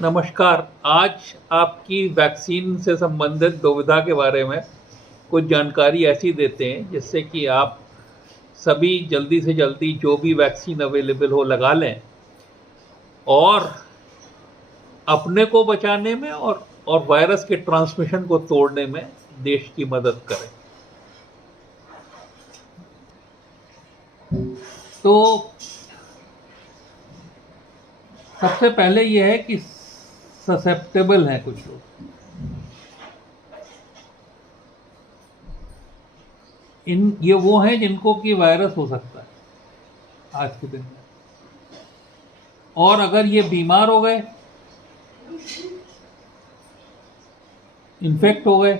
नमस्कार। आज आपकी वैक्सीन से संबंधित दुविधा के बारे में कुछ जानकारी ऐसी देते हैं जिससे कि आप सभी जल्दी से जल्दी जो भी वैक्सीन अवेलेबल हो लगा लें और अपने को बचाने में और वायरस के ट्रांसमिशन को तोड़ने में देश की मदद करें। तो सबसे पहले यह है कि ससेप्टेबल हैं कुछ लोग। ये वो हैं जिनको कि वायरस हो सकता है आज के दिन में, और अगर ये बीमार हो गए, इन्फेक्ट हो गए,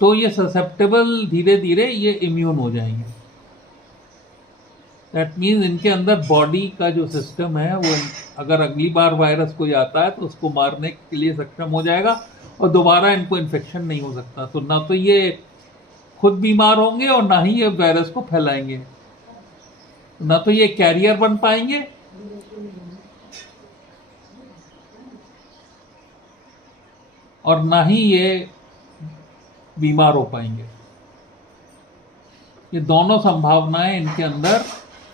तो ये ससेप्टेबल धीरे धीरे ये इम्यून हो जाएंगे। दैट मीन्स इनके अंदर बॉडी का जो सिस्टम है वो अगर अगली बार वायरस कोई आता है तो उसको मारने के लिए सक्षम हो जाएगा और दोबारा इनको इन्फेक्शन नहीं हो सकता। तो ना तो ये खुद बीमार होंगे और ना ही ये वायरस को फैलाएंगे, ना तो ये कैरियर बन पाएंगे और ना ही ये बीमार हो पाएंगे। ये दोनों संभावनाएं इनके अंदर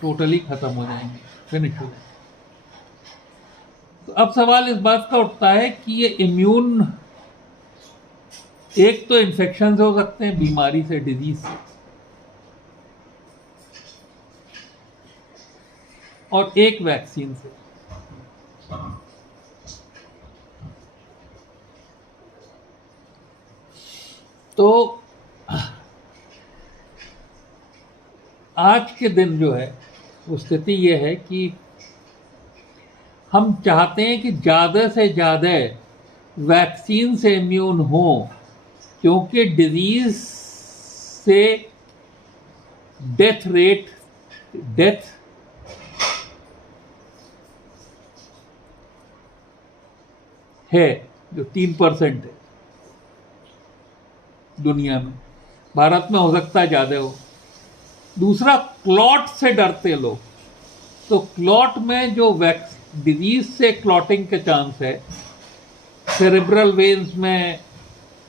टोटली खत्म हो जाएंगी, फिनिश हो जाएंगे। तो अब सवाल इस बात का उठता है कि ये इम्यून एक तो इन्फेक्शन से हो सकते हैं, बीमारी से, डिजीज से, और एक वैक्सीन से। तो आज के दिन जो है वो स्थिति ये है कि हम चाहते हैं कि ज़्यादा से ज़्यादा वैक्सीन से इम्यून हो, क्योंकि डिजीज से डेथ है जो 3% है दुनिया में, भारत में हो सकता है ज़्यादा हो। दूसरा, क्लॉट से डरते लोग। तो क्लॉट में जो डिजीज से क्लॉटिंग के चांस है, सेरेब्रल वेन्स में,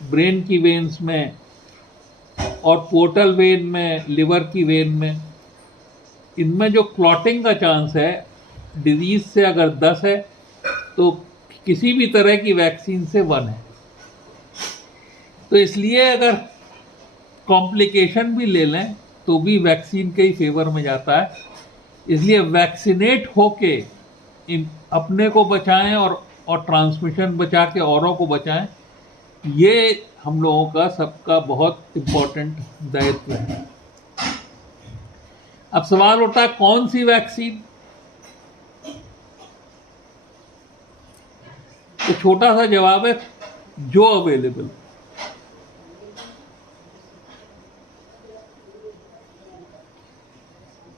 ब्रेन की वेन्स में और पोर्टल वेन में, लिवर की वेन में, इनमें जो क्लॉटिंग का चांस है डिजीज से अगर 10 है तो किसी भी तरह की वैक्सीन से 1 है। तो इसलिए अगर कॉम्प्लिकेशन भी ले लें तो भी वैक्सीन के ही फेवर में जाता है। इसलिए वैक्सीनेट होके अपने को बचाएं और ट्रांसमिशन बचा के औरों को बचाएं, ये हम लोगों का सबका बहुत इम्पोर्टेंट दायित्व है। अब सवाल उठा कौन सी वैक्सीन? तो छोटा सा जवाब है, जो अवेलेबल।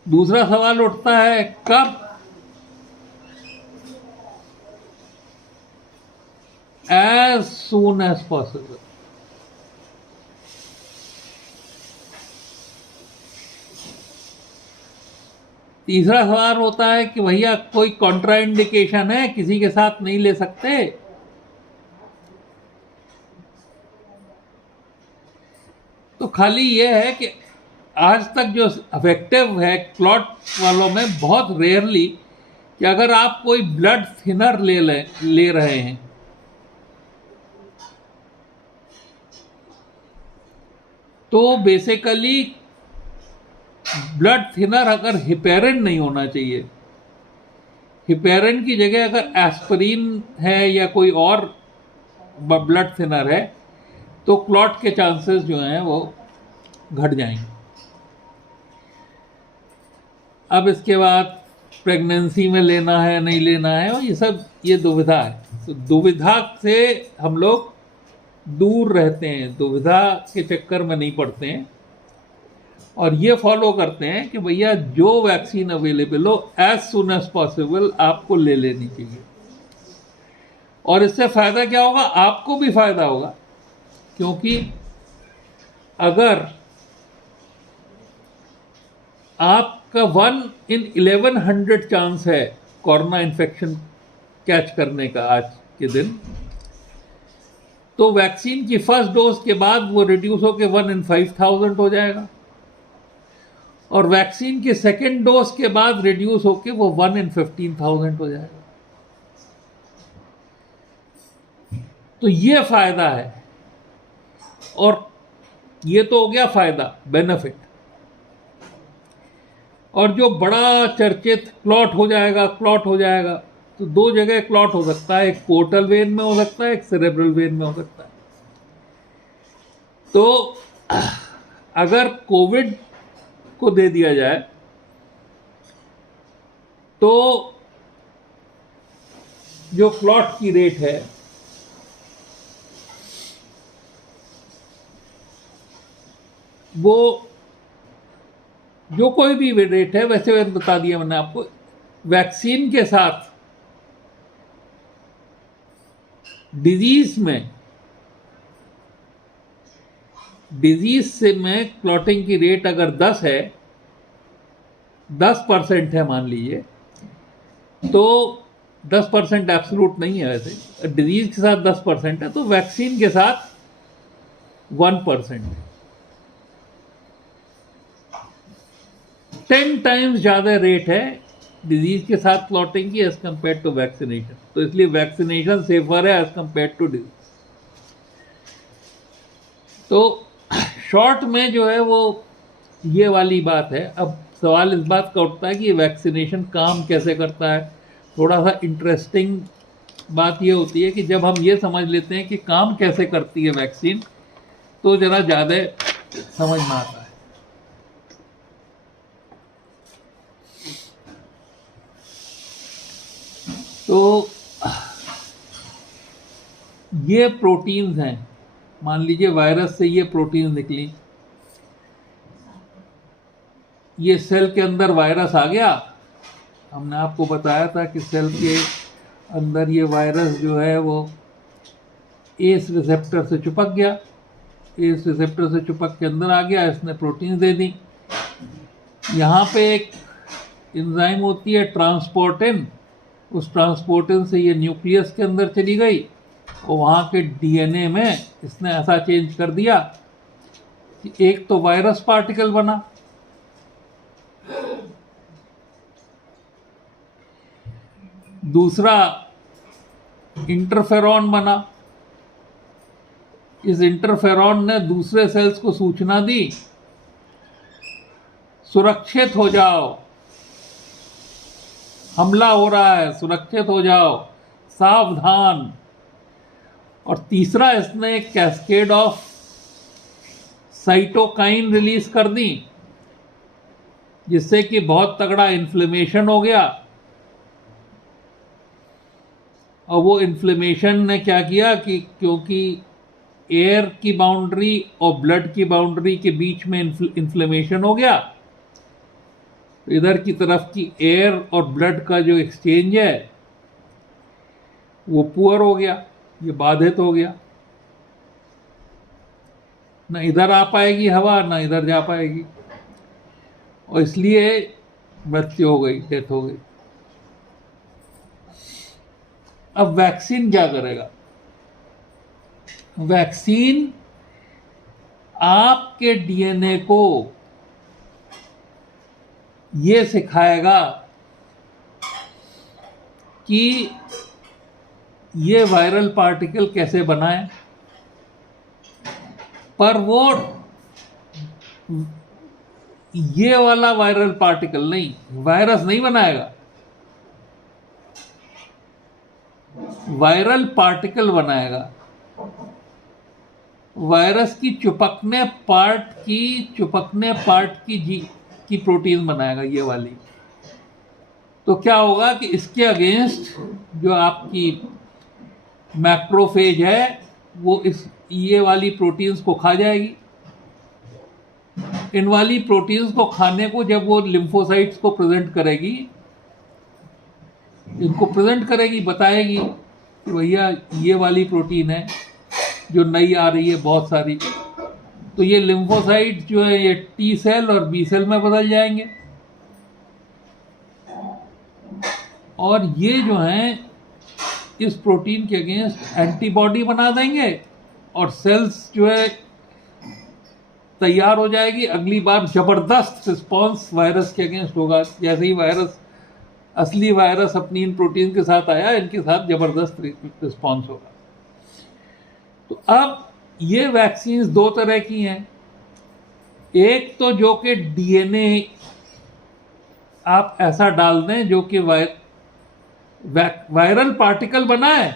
दूसरा सवाल उठता है कब? As soon as possible. तीसरा सवाल होता है कि भैया कोई कॉन्ट्राइंडिकेशन है, किसी के साथ नहीं ले सकते? तो खाली ये है कि आज तक जो इफेक्टिव है क्लॉट वालों में, बहुत रेयरली, कि अगर आप कोई ब्लड थिनर ले रहे हैं तो बेसिकली ब्लड थिनर अगर हिपेरिन नहीं होना चाहिए, हिपेरिन की जगह अगर एस्पिरिन है या कोई और ब्लड थिनर है तो क्लॉट के चांसेस जो हैं वो घट जाएंगे। अब इसके बाद प्रेगनेंसी में लेना है नहीं लेना है, और ये दुविधा है। तो दुविधा से हम लोग दूर रहते हैं, दुविधा के चक्कर में नहीं पड़ते हैं और ये फॉलो करते हैं कि भैया जो वैक्सीन अवेलेबल हो एज सुन एज पॉसिबल आपको ले लेनी चाहिए। और इससे फ़ायदा क्या होगा? आपको भी फ़ायदा होगा, क्योंकि अगर आपका 1 in 1100 चांस है कोरोना इन्फेक्शन कैच करने का आज के दिन, तो वैक्सीन की फर्स्ट डोज के बाद वो रिड्यूस होकर 1 in 5,000 हो जाएगा, और वैक्सीन के सेकेंड डोज के बाद रिड्यूस होकर वो 1 in 15,000 हो जाएगा। तो ये फायदा है, और ये तो हो गया फायदा, बेनिफिट। और जो बड़ा चर्चित क्लॉट हो जाएगा, क्लॉट हो जाएगा, तो दो जगह क्लॉट हो सकता है, एक पोर्टल वेन में हो सकता है, एक सेरेब्रल वेन में हो सकता है। तो अगर कोविड को दे दिया जाए तो जो क्लॉट की रेट है वो, जो कोई भी रेट है, वैसे बता दिया मैंने आपको, वैक्सीन के साथ डिजीज से में क्लॉटिंग की रेट अगर 10 है, 10% है मान लीजिए, तो 10% एब्सोल्यूट नहीं है, वैसे डिजीज के साथ 10% है, तो वैक्सीन के साथ 1% है। 10 टाइम्स ज़्यादा रेट है डिजीज के साथ क्लॉटिंग की एज कंपेयर टू वैक्सीनेशन। तो इसलिए वैक्सीनेशन सेफर है एज कंपेयर टू डिजीज। तो शॉर्ट में जो है वो ये वाली बात है। अब सवाल इस बात का उठता है कि वैक्सीनेशन काम कैसे करता है। थोड़ा सा इंटरेस्टिंग बात ये होती है कि जब हम ये समझ लेते हैं कि काम कैसे करती है वैक्सीन, तो ज़रा ज़्यादा समझ में आता है। तो ये प्रोटीन्स हैं, मान लीजिए वायरस से ये प्रोटीन निकली, ये सेल के अंदर वायरस आ गया। हमने आपको बताया था कि सेल के अंदर ये वायरस जो है वो एस रिसेप्टर से चिपक गया, एस रिसेप्टर से चिपक के अंदर आ गया, इसने प्रोटीन दे दी। यहाँ पे एक एंजाइम होती है ट्रांसपोर्टिन, उस ट्रांसपोर्टिन से ये न्यूक्लियस के अंदर चली गई और वहाँ के डीएनए में इसने ऐसा चेंज कर दिया कि एक तो वायरस पार्टिकल बना, दूसरा इंटरफेरॉन बना। इस इंटरफेरॉन ने दूसरे सेल्स को सूचना दी, सुरक्षित हो जाओ, हमला हो रहा है, सुरक्षित हो जाओ, सावधान। और तीसरा, इसने एक कैस्केड ऑफ साइटोकाइन रिलीज कर दी, जिससे कि बहुत तगड़ा इन्फ्लेमेशन हो गया। और वो इन्फ्लेमेशन ने क्या किया कि क्योंकि एयर की बाउंड्री और ब्लड की बाउंड्री के बीच में इन्फ्लेमेशन हो गया, तो इधर की तरफ की एयर और ब्लड का जो एक्सचेंज है वो पुअर हो गया, ये बाधित हो गया। ना इधर आ पाएगी हवा, ना इधर जा पाएगी, और इसलिए मृत्यु हो गई, डेथ हो गई। अब वैक्सीन क्या करेगा? वैक्सीन आपके डीएनए को ये सिखाएगा कि ये वायरल पार्टिकल कैसे बनाएं, पर वो ये वाला वायरल पार्टिकल नहीं, वायरस नहीं बनाएगा, वायरल पार्टिकल बनाएगा। वायरस की चिपकने पार्ट की प्रोटीन बनाएगा, ये वाली। तो क्या होगा कि इसके अगेंस्ट जो आपकी मैक्रोफेज है वो ये वाली प्रोटीन्स को खा जाएगी। इन वाली प्रोटीन्स को खाने को जब वो लिम्फोसाइट्स को प्रेजेंट करेगी, इनको प्रेजेंट करेगी, बताएगी कि भैया ये वाली प्रोटीन है जो नई आ रही है बहुत सारी, तो ये लिम्फोसाइट जो है ये टी सेल और बी सेल में बदल जाएंगे। और ये जो हैं इस प्रोटीन के अगेंस्ट एंटीबॉडी बना देंगे और सेल्स जो है तैयार हो जाएगी। अगली बार जबरदस्त रिस्पॉन्स वायरस के अगेंस्ट होगा। जैसे ही वायरस, असली वायरस अपनी इन प्रोटीन के साथ आया, इनके साथ जबरदस्त रिस्पॉन्स होगा। तो अब ये वैक्सीन्स दो तरह की हैं। एक तो जो कि डीएनए आप ऐसा डाल दें जो कि वायरल पार्टिकल बनाए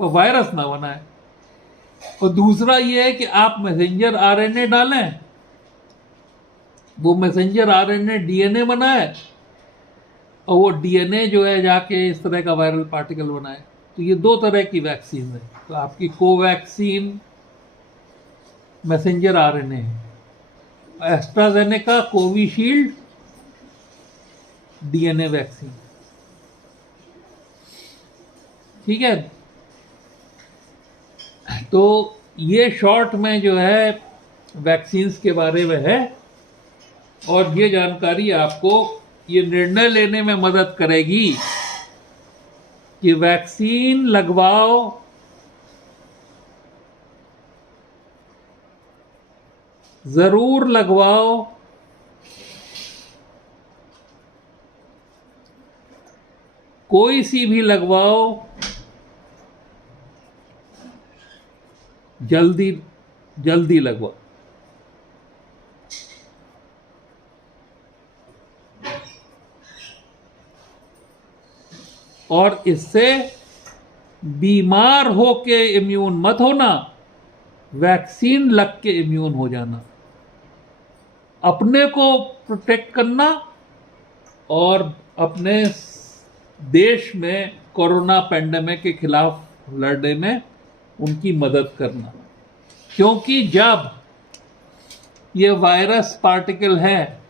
और वायरस ना बनाए, और दूसरा ये है कि आप मैसेंजर आरएनए डालें, वो मैसेंजर आरएनए डीएनए बनाए और वो डीएनए जो है जाके इस तरह का वायरल पार्टिकल बनाए। तो ये दो तरह की वैक्सीन है। तो आपकी कोवैक्सीन मैसेंजर आरएनए है, एस्ट्राजेनेका कोविशील्ड डीएनए वैक्सीन। ठीक है, तो ये शॉर्ट में जो है वैक्सीन्स के बारे में है, और ये जानकारी आपको ये निर्णय लेने में मदद करेगी कि वैक्सीन लगवाओ, जरूर लगवाओ, कोई सी भी लगवाओ, जल्दी जल्दी लगवाओ। और इससे बीमार होके इम्यून मत होना, वैक्सीन लग के इम्यून हो जाना। अपने को प्रोटेक्ट करना और अपने देश में कोरोना पैंडेमिक के खिलाफ लड़ने में उनकी मदद करना। क्योंकि जब ये वायरस पार्टिकल है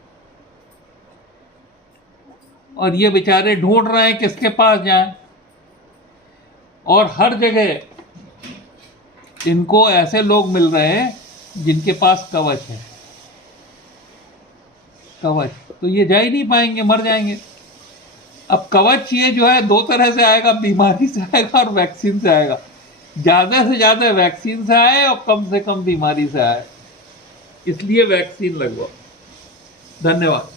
और ये बेचारे ढूंढ रहे हैं किसके पास जाएं, और हर जगह इनको ऐसे लोग मिल रहे हैं जिनके पास कवच है, कवच, तो ये जा ही नहीं पाएंगे, मर जाएंगे। अब कवच ये जो है दो तरह से आएगा, बीमारी से आएगा और वैक्सीन से आएगा। ज़्यादा से ज़्यादा वैक्सीन से आए और कम से कम बीमारी से आए, इसलिए वैक्सीन लगवाओ। धन्यवाद।